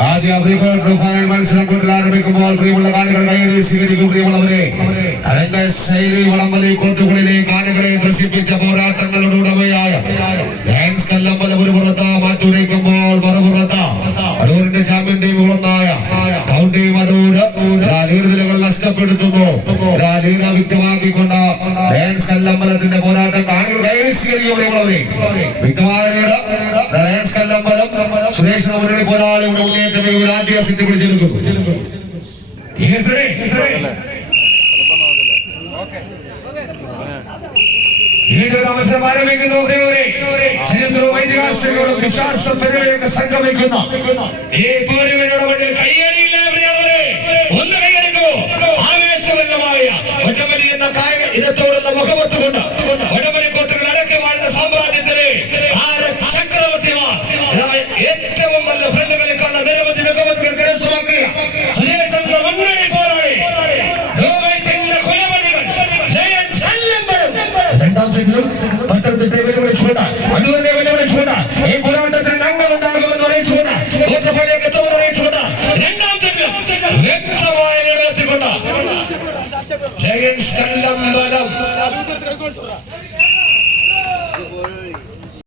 ആദ്യ pre quarter final മത്സരം കൂടുതൽ ആരംഭിക്കുമ്പോൾ പ്രിയമുള്ള കാണികൾ കൈയടി സ്വീകരിക്കും കോട്ടുകളിലെ കാണികളെ ത്രസിപ്പിച്ച പോരാട്ടങ്ങളുടെ ഉടമയായ ലയൺസ് കല്ലമ്പലം ഒരു പുറത്ത് മാറ്റുരയ്ക്കുമ്പോൾ മറുപുറത്ത് അടൂരിന്റെ ചാമ്പ്യൻ ടീമുകളൊന്നായ ടൗൺ ടീം അടൂര് ലീഡ് നിലകൾ നഷ്ടപ്പെടുത്തുന്നു. ലീഡ് വ്യക്തമാക്കിക്കൊണ്ട് ലയൺസ് കല്ലമ്പലത്തിന്റെ പോരാട്ടം കാണികൾ കൈയടി സ്വീകരിക്കും വ്യക്തമായ സുരേഷ് മുന്നണി ഒരു ആദ്യാസിന്റെ പിടിച്ചെടുക്കുന്നു. മത്സരം ആരംഭിക്കുന്നു. ചരിത്രവും ഐതിഹാസികങ്ങളും വിശ്വാസ പെരുമയൊക്കെ സംഗമിക്കുന്ന ഈ പോരുവിനോട് കയ്യടിയില്ല ഒന്ന് കയ്യടിക്കൂ ആവേശഭരിതമായ ഒറ്റമലി എന്ന കായിക ഇനത്തോടുള്ള മുഖമത്ത് കൊണ്ട് ഒറ്റമലി കോട്ടുകൾ അടക്കി വാഴുന്ന സാമ്രാജ്യത്തിലെ ചക്രവർത്തിമാർ. ഏറ്റവും നല്ല ഫ്രണ്ടുകളെക്കാളുള്ള നിരവധി ബഹുമതികൾ കരസ്ഥമാക്കുക സുരേന്ദ്രന്റെ മുന്നണി പോരാളി. ലോകത്തിന്റെ കുലപതികൾ. രണ്ടാം സെറ്റിലും പത്തനംതിട്ട വെല്ലുവിളിച്ചുകൊണ്ട് അടൂരിനെ വെല്ലുവിളിച്ചുകൊണ്ട് ഈ പോരാട്ടത്തിൽ ഞങ്ങൾ ഉണ്ടാകുമെന്ന് അറിയിച്ചുകൊണ്ട് ലോക്സഭയിലേക്ക് എത്തുമെന്ന് അറിയിച്ചുകൊണ്ട് രണ്ടാം സെറ്റിലും വ്യക്തമായ നിലനിർത്തിക്കൊണ്ട് ലയൻസ് കല്ലമ്പലം